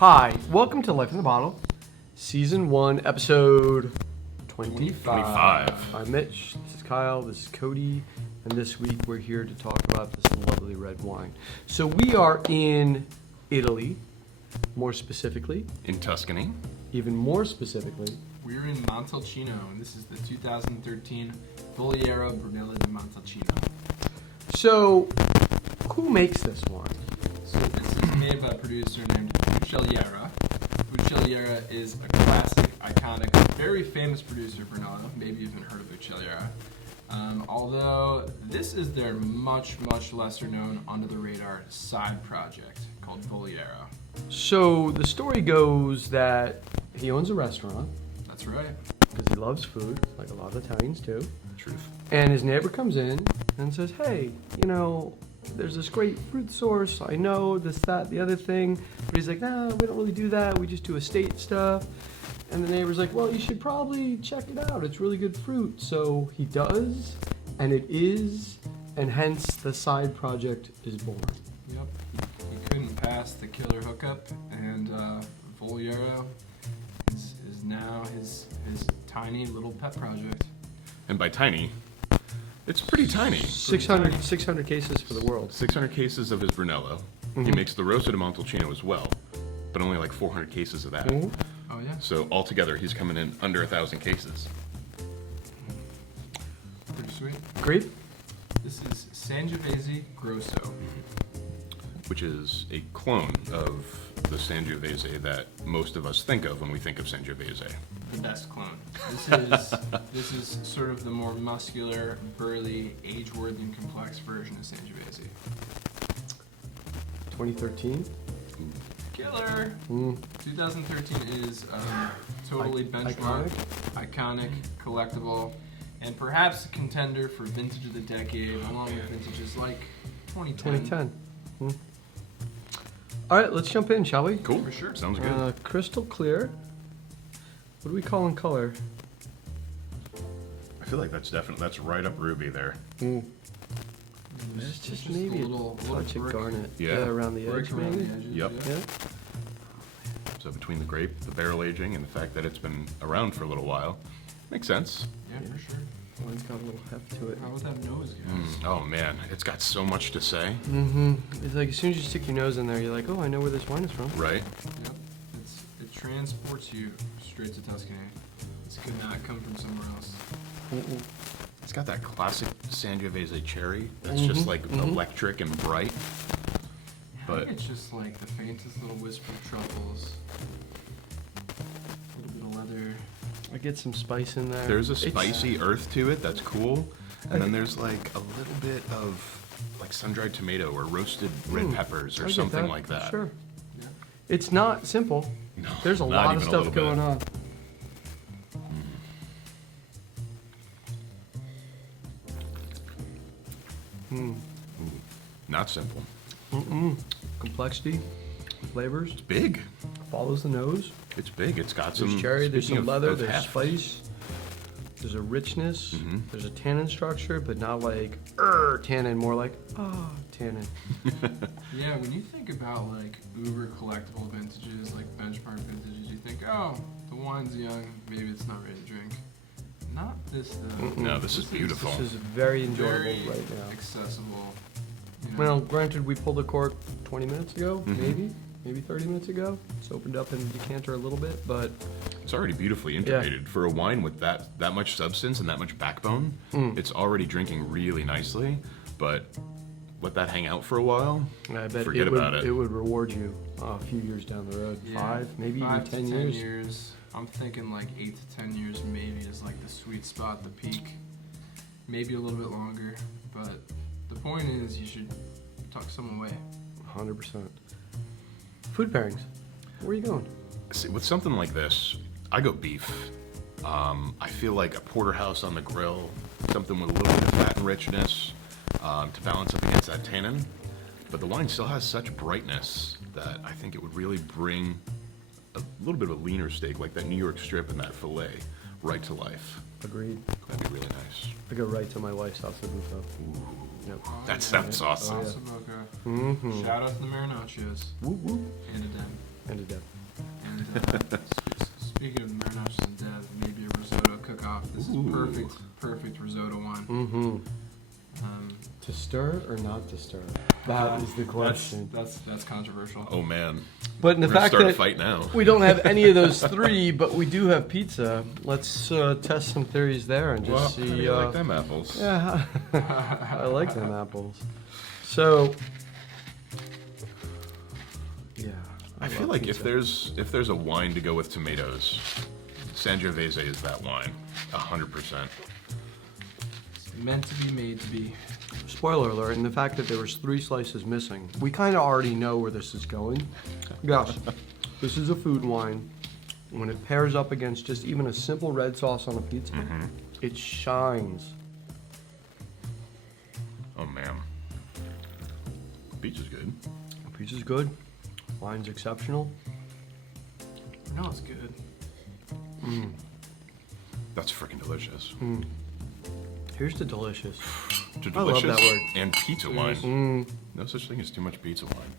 Hi, welcome to Life in the Bottle, Season 1, Episode 25. I'm Mitch, this is Kyle, this is Cody, and this week we're here to talk about this lovely red wine. So we are in Italy, more specifically. In Tuscany. Even more specifically. We're in Montalcino, and this is the 2013 Voliero Brunello di Montalcino. So, who makes this wine? So this is made by a producer named Voliero. Voliero is a classic, iconic, very famous producer, Brunello. Maybe you've even heard of Voliero. Although this is their much lesser known, under the radar side project called Voliero. So, the story goes that he owns a restaurant. That's right. Because he loves food, like a lot of Italians do. Truth. And his neighbor comes in and says, hey, there's this great fruit source. I know this, that, the other thing. But he's like, nah, we don't really do that. We just do estate stuff. And the neighbor's like, well, you should probably check it out. It's really good fruit. So he does, and it is, and hence the side project is born. Yep. He couldn't pass the killer hookup, and Voliero is now his tiny little pet project. And by tiny, it's pretty tiny. 600 cases for the world. 600 cases of his Brunello. Mm-hmm. He makes the Rosso di Montalcino as well, but only like 400 cases of that. Mm-hmm. Oh yeah. So altogether, he's coming in under 1,000 cases. Pretty sweet. Great. This is Sangiovese Grosso. Which is a clone of the Sangiovese that most of us think of when we think of Sangiovese. The best clone. This is sort of the more muscular, burly, age-worthy, and complex version of Sangiovese. 2013. Killer. 2013 is totally benchmark, iconic, collectible, and perhaps a contender for vintage of the decade, along with vintages like 2010. All right, let's jump in, shall we? Cool. For sure. Sounds good. Crystal clear. What do we call in color? I feel like that's right up ruby there. It's just maybe a little touch of brick. garnet. Yeah. Around the Brick edge, around maybe. the edges, Yep. Yeah. So between the grape, the barrel aging, and the fact that it's been around for a little while, makes sense. Yeah, for sure. Well, it's got a little heft to it. How would that nose, guys? Oh man, it's got so much to say, It's like as soon as you stick your nose in there, you're like, oh, I know where this wine is from. right? Yep. It transports you straight to Tuscany. This could not come from somewhere else. It's got that classic Sangiovese cherry that's just like electric and bright. I But think it's just like the faintest little whisper of truffles. A little bit of leather. I get some spice in there. there's a It's- spicy earth to it that's cool. And then there's like a little bit of like sun-dried tomato or roasted red peppers I or get something like that. Sure. Yeah. It's not simple. No, There's a not lot of even a stuff little going bit. on. Not simple. Complexity, flavors, It's big. follows the nose. It's big. It's got There's some cherry, there's speaking some leather, of there's heft. spice, there's a richness, Mm-hmm. there's a tannin structure, but not like tannin, more like tannin. Yeah, when you think about like uber collectible vintages, like benchmark vintages, you think, oh, the wine's young, maybe it's not ready to drink. Not this though. No, this is beautiful. This is very enjoyable Very right now. accessible. You know. Well, granted, we pulled the cork 20 minutes ago, maybe 30 minutes ago. It's opened up in the decanter a little bit, but It's already beautifully integrated. For a wine with that much substance and that much backbone, it's already drinking really nicely. But let that hang out for a while. I bet Forget it would, about it. It would reward you a few years down the road. Yeah, 5, maybe even 5 10 to years. I'm thinking like 8 to 10 years maybe is like the sweet spot, the peak. Maybe a little bit longer, but the point is you should tuck some away. 100%. Food pairings. Where are you going? See, with something like this, I go beef. I feel like a porterhouse on the grill, something with a little bit of fat and richness to balance up against that tannin. But the wine still has such brightness that I think it would really bring a little bit of a leaner steak, like that New York strip and that filet, right to life. Agreed. That'd be really nice. I go right to my wife's salsa buffo. Yep. That sounds awesome. Salsa Boca. Shout out to the Marinaccios. Whoop, whoop. And to them. And a dip. And speaking of Marinachos and Dev, maybe a risotto cook-off. This is Ooh. perfect risotto wine. Mm-hmm. To stir or not to stir? That is the question. That's controversial. Oh man. But in the We're gonna fact start a that fight now. we don't have any of those three, but we do have pizza, let's test some theories there and just Well, see. how do you like them apples? Yeah, I like them apples. So, yeah. I feel love like pizza. if there's a wine to go with tomatoes, Sangiovese is that wine, 100%. Meant to be, made to be. Spoiler alert, and the fact that there was 3 slices missing, we kind of already know where this is going. Yes, this is a food wine. When it pairs up against just even a simple red sauce on a pizza, it shines. Oh man, pizza's good. Pizza's good, wine's exceptional. No, it's good. That's freaking delicious. Here's the delicious. To I love delicious that word. and pizza wine. Mm. No such thing as too much pizza wine.